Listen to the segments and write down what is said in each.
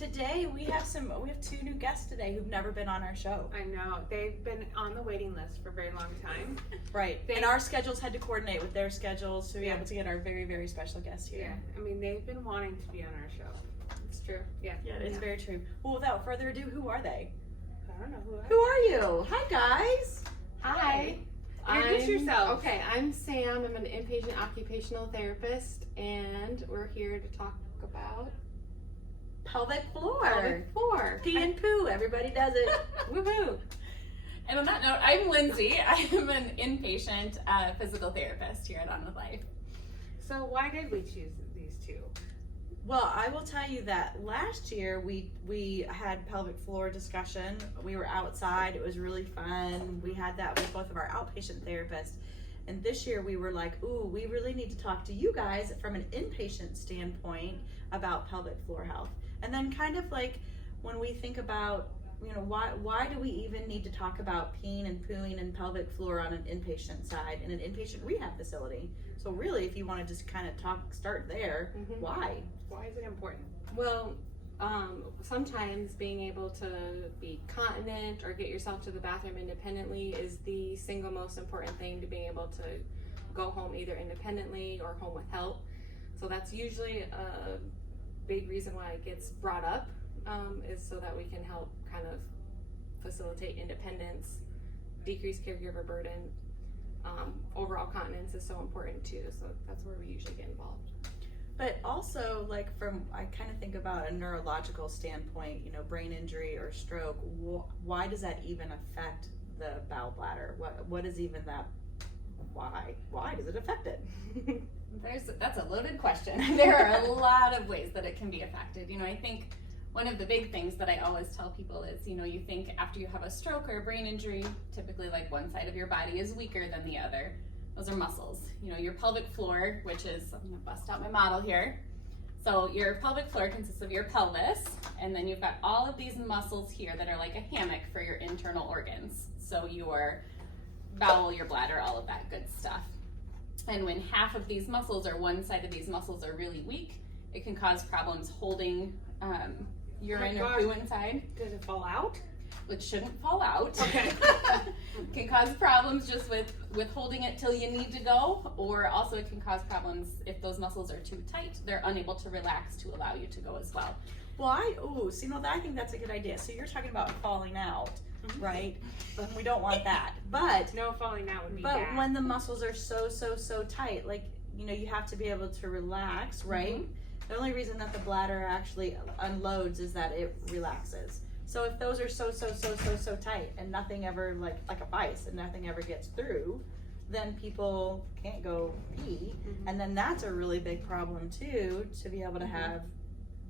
today we have two new guests today who've never been on our show. I know. They've been on the waiting list for a very long time. Right. And our schedules had to coordinate with their schedules to be able to get our very, very special guests here. Yeah. I mean, they've been wanting to be on our show. It's true. Yeah. Yeah, it's very true. Well, without further ado, who are they? I don't know who are you. Hi, guys. Hi. Introduce yourself. Okay, I'm Sam. I'm an inpatient occupational therapist, and we're here to talk about Pelvic floor. pelvic floor. Pee and poo. Everybody does it. Woohoo! And on that note, I'm Lindsay. I am an inpatient physical therapist here at On With Life. So why did we choose these two? Well, I will tell you that last year we had pelvic floor discussion. We were outside. It was really fun. We had that with both of our outpatient therapists. And this year we were like, ooh, we really need to talk to you guys from an inpatient standpoint about pelvic floor health. And then kind of like when we think about, you know, why do we even need to talk about peeing and pooing and pelvic floor on an inpatient side in an inpatient rehab facility? So really, if you want to just kind of start there, why? Why is it important? Well, sometimes being able to be continent or get yourself to the bathroom independently is the single most important thing to being able to go home either independently or home with help. So that's usually a big reason why it gets brought up, is so that we can help kind of facilitate independence, decrease caregiver burden. Overall continence is so important too, so that's where we usually get involved. But also, like I kind of think about a neurological standpoint, you know, brain injury or stroke, why does that even affect the bowel bladder? What is even that, why does it affect it? That's a loaded question. There are a lot of ways that it can be affected. You know, I think one of the big things that I always tell people is, you know, you think after you have a stroke or a brain injury, typically like one side of your body is weaker than the other. Those are muscles. You know, your pelvic floor, which is, I'm gonna bust out my model here. So your pelvic floor consists of your pelvis, and then you've got all of these muscles here that are like a hammock for your internal organs. So your bowel, your bladder, all of that good stuff. And when half of these muscles or one side of these muscles are really weak, it can cause problems holding urine or poo inside. Does it fall out? Which shouldn't fall out. Okay. Can cause problems just with holding it till you need to go, or also it can cause problems if those muscles are too tight, they're unable to relax to allow you to go as well. Well, I think that's a good idea. So you're talking about falling out, right? But we don't want that. But No, falling out would be bad. But when the muscles are so tight, like, you know, you have to be able to relax, right? The only reason that the bladder actually unloads is that it relaxes. So if those are so tight and nothing ever, like a vice, and nothing ever gets through, then people can't go pee. And then that's a really big problem too, to be able to have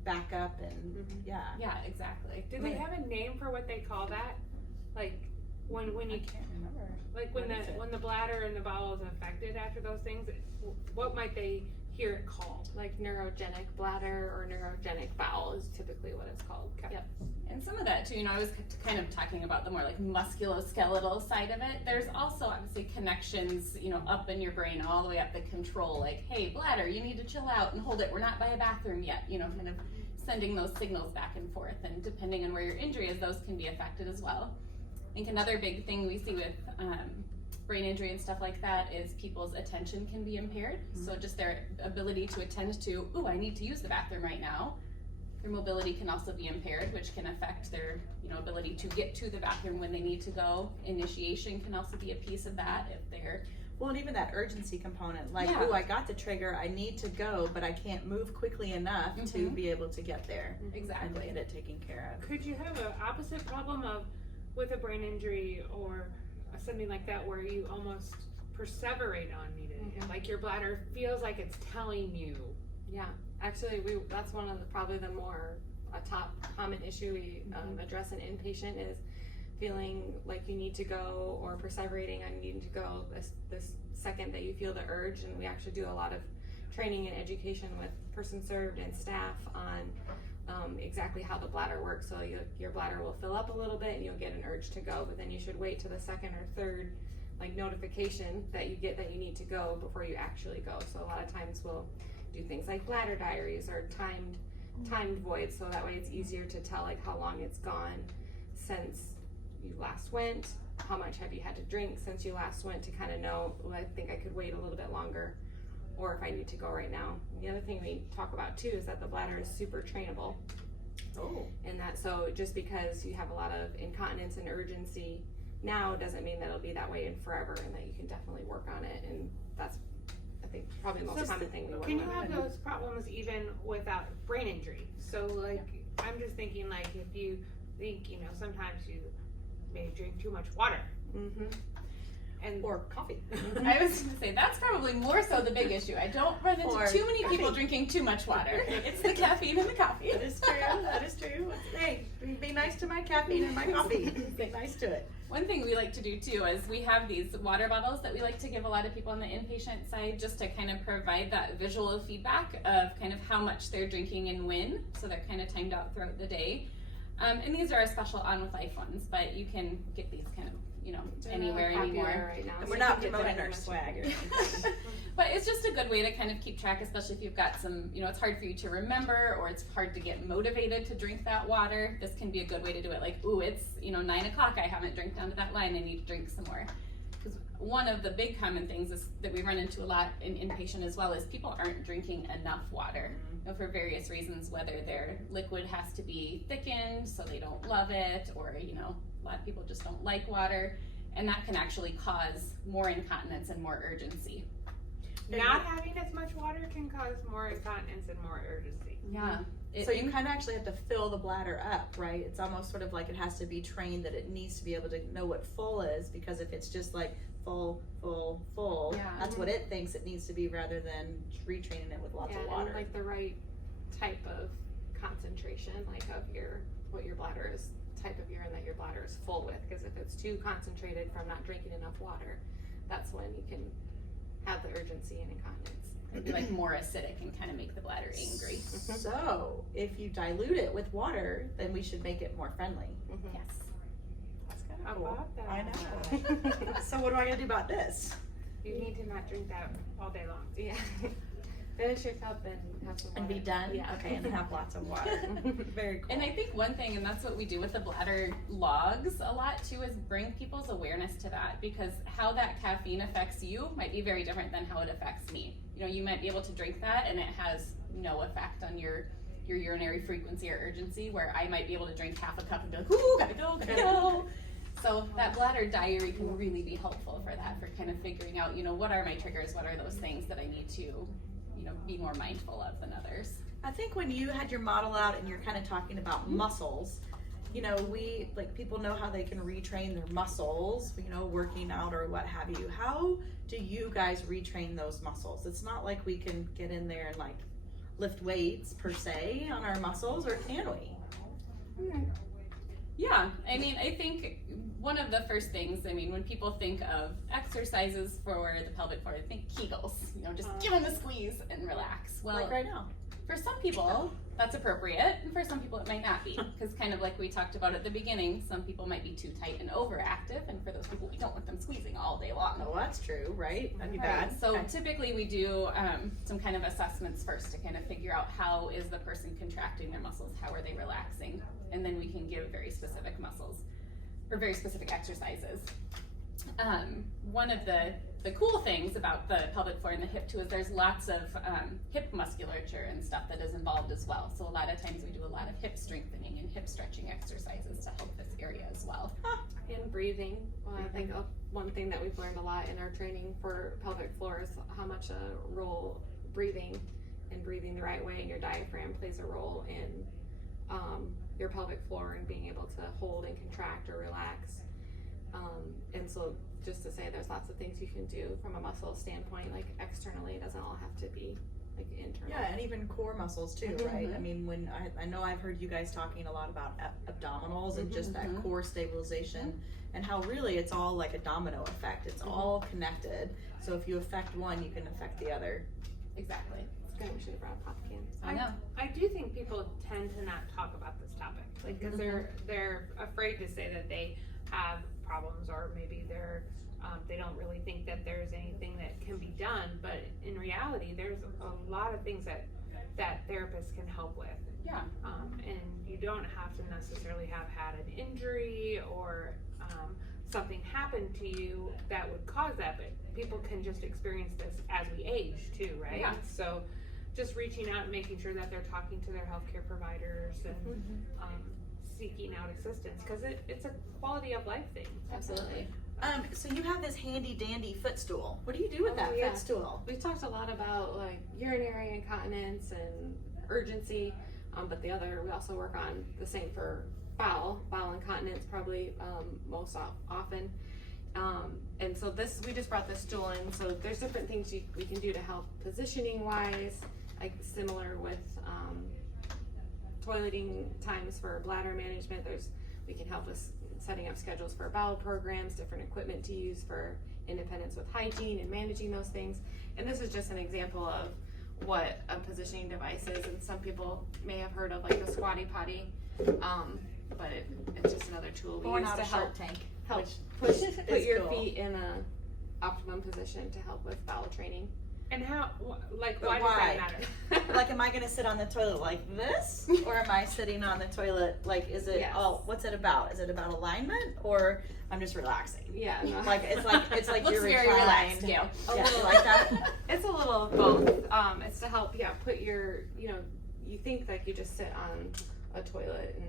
backup and Yeah, exactly. Do they have a name for what they call that? Like when you I can't remember. like when the bladder and the bowel is affected after those things, what might they hear it called? Like neurogenic bladder or neurogenic bowel is typically what it's called. Okay. Yep. And some of that too, you know, I was kind of talking about the more like musculoskeletal side of it. There's also obviously connections, you know, up in your brain all the way up the control, like, hey, bladder, you need to chill out and hold it. We're not by a bathroom yet, you know, kind of sending those signals back and forth. And depending on where your injury is, those can be affected as well. I think another big thing we see with brain injury and stuff like that is people's attention can be impaired. So just their ability to attend to, ooh, I need to use the bathroom right now. Their mobility can also be impaired, which can affect their, you know, ability to get to the bathroom when they need to go. Initiation can also be a piece of that if they're... Well, and even that urgency component, like, ooh, I got the trigger, I need to go, but I can't move quickly enough to be able to get there. Exactly. And get it taken care of. Could you have an opposite problem with a brain injury or something like that where you almost perseverate on needing it? Like your bladder feels like it's telling you. Yeah, actually, that's one of probably the more top common issue we address in inpatient is feeling like you need to go or perseverating on needing to go this second that you feel the urge. And we actually do a lot of training and education with person served and staff on exactly how the bladder works. So your bladder will fill up a little bit and you'll get an urge to go, but then you should wait to the second or third like notification that you get that you need to go before you actually go. So a lot of times we'll do things like bladder diaries or timed timed voids, so that way it's easier to tell like how long it's gone since you last went, how much have you had to drink since you last went, to kind of know, well, I think I could wait a little bit longer, or if I need to go right now. The other thing we talk about too is that the bladder is super trainable. Oh. And that, so just because you have a lot of incontinence and urgency now doesn't mean that it'll be that way in forever, and that you can definitely work on it. And that's, I think, probably the most common thing we work on. Can you have those problems even without brain injury? So like, I'm just thinking like, if you think, you know, sometimes you may drink too much water. Mm-hmm. And Or coffee. I was gonna say that's probably more so the big issue. I don't run into Or too many people coffee. drinking too much water. It's the caffeine in the coffee. That is true. That is true. Hey, be nice to my caffeine and my coffee. Be nice to it. One thing we like to do too is we have these water bottles that we like to give a lot of people on the inpatient side, just to kind of provide that visual feedback of kind of how much they're drinking and when, so they're kind of timed out throughout the day. And these are our special On With Life ones, but you can get these kind of, you know, anywhere anymore. Right now, And so we're you not can get promoting them our much swag or cheaper. anything. But it's just a good way to kind of keep track, especially if you've got some, you know, it's hard for you to remember, or it's hard to get motivated to drink that water. This can be a good way to do it. Like, ooh, it's, you know, 9 o'clock, I haven't drank down to that line, I need to drink some more. Because one of the big common things is that we run into a lot in inpatient as well is people aren't drinking enough water, you know, for various reasons, whether their liquid has to be thickened so they don't love it, or, you know, a lot of people just don't like water, and that can actually cause more incontinence and more urgency. not having as much water can cause more incontinence and more urgency. Yeah. So you kind of actually have to fill the bladder up, right? It's almost sort of like it has to be trained that it needs to be able to know what full is, because if it's just like full, full, full, Yeah. that's what it thinks it needs to be, rather than retraining it with lots of water. And like the right type of concentration, like of what your bladder is, type of urine that your bladder is full with. Because if it's too concentrated from not drinking enough water, that's when you can have the urgency and incontinence. It'd be like more acidic and kind of make the bladder angry. So if you dilute it with water, then we should make it more friendly. Yes. That's kind How of cool. about that? I know. So what do I gotta do about this? You need to not drink that all day long. Yeah. Finish your cup and have some water. And be done? Yeah. Okay, and have lots of water. Very cool. And I think one thing, and that's what we do with the bladder logs a lot too, is bring people's awareness to that, because how that caffeine affects you might be very different than how it affects me. You know, you might be able to drink that and it has no effect on your urinary frequency or urgency, where I might be able to drink half a cup and be like, ooh, gotta go. So that bladder diary can really be helpful for that, for kind of figuring out, you know, what are my triggers, what are those things that I need to, you know, be more mindful of than others. I think when you had your model out and you're kind of talking about muscles, you know, people know how they can retrain their muscles, you know, working out or what have you. How do you guys retrain those muscles? It's not like we can get in there and like lift weights per se on our muscles, or can we? Yeah, I mean, I think one of the first things, I mean, when people think of exercises for the pelvic floor, I think Kegels, you know, just give them a squeeze and relax. Well, Like right now. for some people, that's appropriate, and for some people it might not be, because kind of like we talked about at the beginning, some people might be too tight and overactive, and for those people, we don't want them squeezing all day long. No, that's true, right? That'd be Right. bad. So Okay. typically we do some kind of assessments first to kind of figure out how is the person contracting their muscles, how are they relaxing, and then we can give very specific muscles or very specific exercises. One of the cool things about the pelvic floor and the hip too is there's lots of hip musculature and stuff that is involved as well. So a lot of times we do a lot of hip strengthening and hip stretching exercises to help this area as well. And breathing. Well, I think one thing that we've learned a lot in our training for pelvic floor is how much a role breathing and breathing the right way, and your diaphragm plays a role in your pelvic floor and being able to hold and contract or relax. And so just to say, there's lots of things you can do from a muscle standpoint, like externally. It doesn't all have to be like internal. Yeah, and even core muscles too, right? I mean, when I know I've heard you guys talking a lot about abdominals and just that core stabilization, and how really it's all like a domino effect. It's all connected. So if you affect one, you can affect the other. Exactly. It's good. We should have brought a pop can. I know. I do think people tend to not talk about this topic, like, because they're afraid to say that they have problems, or maybe they don't really think that there's anything that can be done. But in reality, there's a lot of things that that therapist can help with. Yeah. And you don't have to necessarily have had an injury or something happened to you that would cause that, but people can just experience this as we age too, right? Yeah. So just reaching out and making sure that they're talking to their healthcare providers and seeking out assistance, because it's a quality of life thing. Absolutely. So you have this handy dandy footstool. What do you do with that yeah. footstool? We've talked a lot about like urinary incontinence and urgency, but we also work on the same for bowel incontinence, probably most often. And so we just brought this stool in. So there's different things we can do to help positioning wise, like similar with toileting times for bladder management. We can help with setting up schedules for bowel programs, different equipment to use for independence with hygiene and managing those things. And this is just an example of what a positioning device is. And some people may have heard of like the Squatty Potty, but it's just another tool we Born use out to of help Shark Tank. put is your cool. feet in a optimum position to help with bowel training. And how, like, But why why? does that matter? Like, am I gonna sit on the toilet like this, or am I sitting on the toilet like? Is it Yes. What's it about? Is it about alignment, or I'm just relaxing? Yeah, no. Like it's like Looks you're very reclined. relaxed, Gail. Yeah, you like that? It's a little of both. It's to help, put your, you think like you just sit on a toilet and,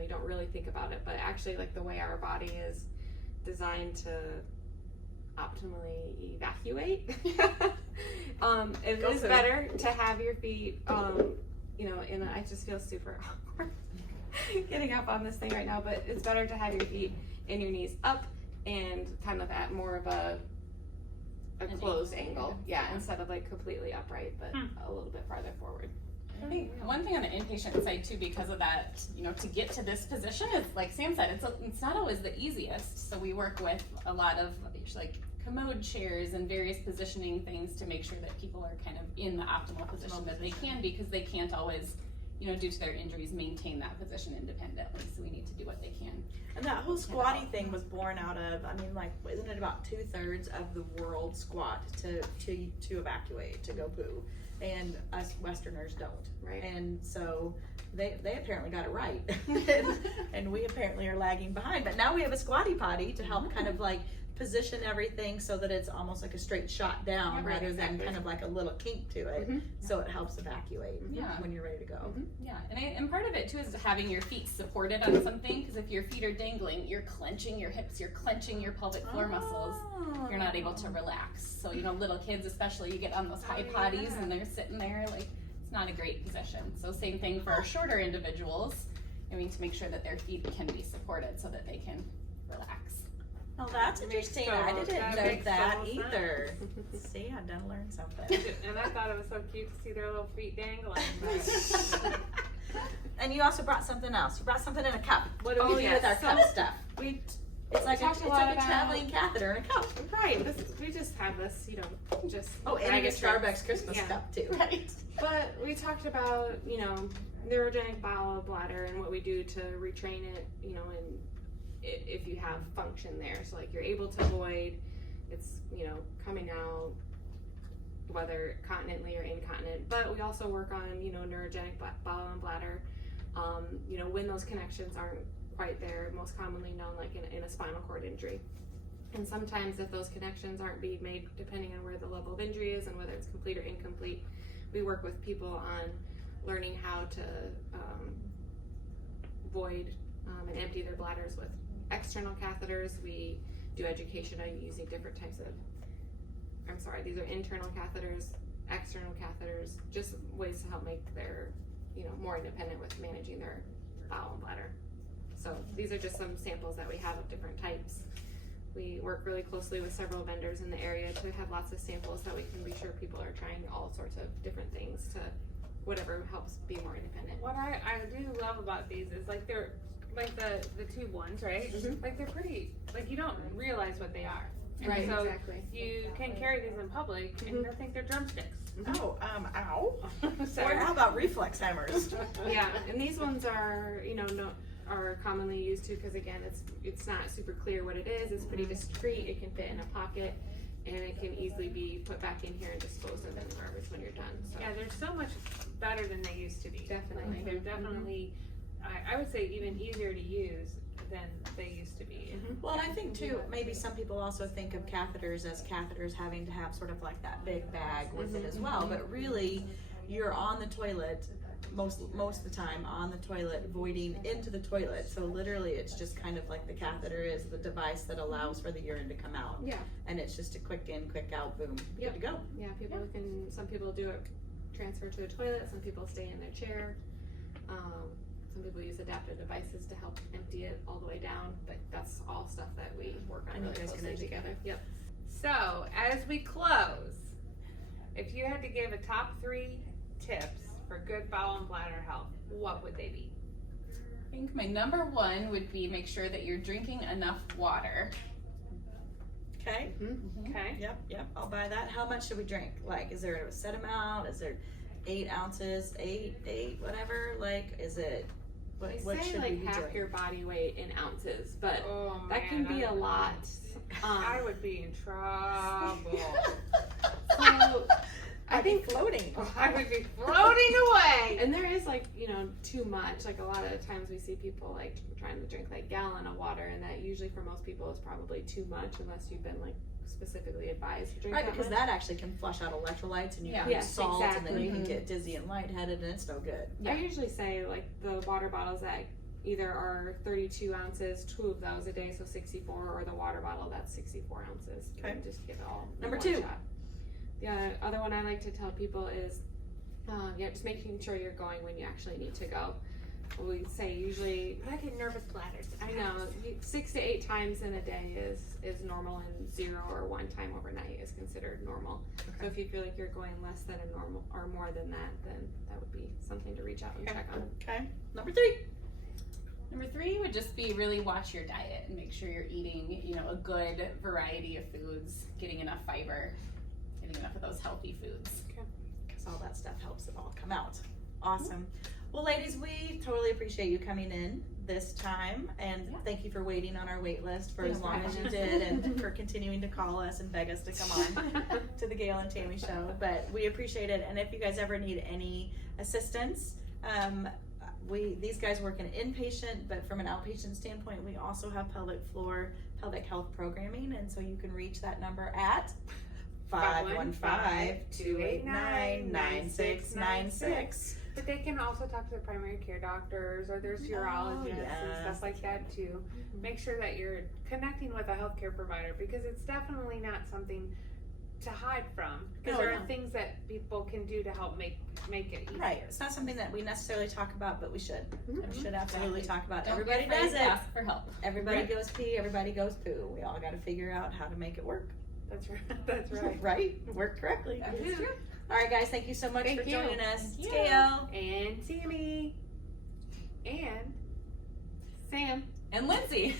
you don't really think about it, but actually like the way our body is designed to optimally evacuate, it Go is food. better to have your feet, I just feel super awkward getting up on this thing right now, but it's better to have your feet and your knees up and kind of at more of a closed angle, instead of like completely upright, but a little bit farther forward. I think one thing on the inpatient side too, because of that, to get to this position is, like Sam said, it's not always the easiest. So we work with a lot of like commode chairs and various positioning things to make sure that people are kind of in the optimal position that they can, because they can't always, due to their injuries, maintain that position independently. So we need to do what they can. And that whole squatty thing was born out of, isn't it about 2/3 of the world squat to evacuate, to go poo, and us Westerners don't. Right. And so they apparently got it right, and we apparently are lagging behind. But now we have a Squatty Potty to help kind of like position everything so that it's almost like a straight shot down, Yeah, right, rather than exactly. kind of like a little kink to it. So it helps evacuate when you're ready to go. Yeah, and part of it too is having your feet supported on something, because if your feet are dangling, you're clenching your hips, you're clenching your pelvic floor muscles. You're not able to relax. So, little kids especially, you get on those high potties and they're sitting there, like, it's not a great position. So same thing for our shorter individuals, to make sure that their feet can be supported so that they can relax. Well, that's interesting. I didn't know that either. See, I done learned something. And I thought it was so cute to see their little feet dangling. And you also brought something else. You brought something in a cup. What do we do with our cup stuff? It's like talked a a lot about- traveling catheter in a cup. Right, we just have this, just And bag a of tricks. Starbucks Christmas cup too, right? But we talked about, neurogenic bladder and what we do to retrain it, and if you have function there. So like you're able to void, it's, coming out, whether continently or incontinent. But we also work on, neurogenic bowel and bladder, when those connections aren't quite there, most commonly known like in a spinal cord injury. And sometimes if those connections aren't being made, depending on where the level of injury is and whether it's complete or incomplete, we work with people on learning how to void and empty their bladders with external catheters. We do education on using different types of, these are internal catheters, external catheters, just ways to help make their, more independent with managing their bowel and bladder. So these are just some samples that we have of different types. We work really closely with several vendors in the area to have lots of samples that we can be sure people are trying all sorts of different things to whatever helps be more independent. What I do love about these is like they're like the tube ones, right? Like they're pretty, like you don't realize what they are. And Right, so exactly. you can carry these in public and they'll think they're drumsticks. Oh, ow. Sorry. Or how about reflex hammers? Yeah, and these ones are, are commonly used too, because again, it's not super clear what it is. It's pretty discreet. It can fit in a pocket, and it can easily be put back in here and disposed of in the garbage when you're done. So. Yeah, there's so much better than they used to be. Definitely. Like, they're definitely, I would say even easier to use than they used to be. Well, and I think too, maybe some people also think of catheters as catheters having to have sort of like that big bag with it as well, but really, you're on the toilet most of the time on the toilet, voiding into the toilet. So literally, it's just kind of like the catheter is the device that allows for the urine to come out. Yeah. And it's just a quick in, quick out, boom, Yep. good to go. Yeah, some people do it, transfer to the toilet, some people stay in their chair. Some people use adaptive devices to help empty it all the way down, but that's all stuff that we work on And you really guys can closely educate. together. Yep. So, as we close, if you had to give a top 3 tips for good bowel and bladder health, what would they be? I think my number 1 would be make sure that you're drinking enough water. Okay. Okay. Yep. I'll buy that. How much should we drink? Like, is there a set amount? Is there 8 ounces? 8, whatever? Like, is it? What They say should we like be half doing? your body weight in ounces, but Oh, that can be a lot. I would be in trouble. So I I'd be think floating. I would be floating away. And there is like, too much. Like a lot of the times we see people like trying to drink like a gallon of water, and that usually for most people is probably too much unless you've been like specifically advised to drink Right, that because much. that actually can flush out electrolytes, and you Yeah. can Yes, salt, and then you exactly. can get dizzy and lightheaded, and it's no good. I usually say like the water bottles that either are 32 ounces, 2 of those a day, so 64, or the water bottle that's 64 ounces. Okay. And just get it all in Number one 2. shot. The other one I like to tell people is, just making sure you're going when you actually need to go. We say usually, I get nervous bladders. I know, 6 to 8 times in a day is normal, and 0 or 1 time overnight is considered normal. So if you feel like you're going less than a normal or more than that, then that would be something to reach out and check on. Okay. Number 3. Number 3 would just be really watch your diet and make sure you're eating, a good variety of foods, getting enough fiber, getting enough of those healthy foods. Because all that stuff helps it all come out. Awesome. Well, ladies, we totally appreciate you coming in this time, and thank you for waiting on our wait list for as long as you did, and for continuing to call us and beg us to come on to the Gail and Tammy show. But we appreciate it, and if you guys ever need any assistance, these guys work in inpatient, but from an outpatient standpoint, we also have pelvic floor, pelvic health programming, and so you can reach that number at 515-289-9696. But they can also talk to their primary care doctors, or there's urologists and stuff like that too. Make sure that you're connecting with a healthcare provider, because it's definitely not something to hide from. Because there are things that people can do to help make it easier. Right. It's not something that we necessarily talk about, but we should. We should absolutely talk about. Don't Everybody be afraid does to it. ask for help. Everybody goes pee, everybody goes poo. We all got to figure out how to make it work. That's right. That's right. Right? Work correctly. That's true. All right, guys. Thank you so much Thank for you. joining us. Thank It's you. Gail. And Tammy. And Sam. And Lindsay.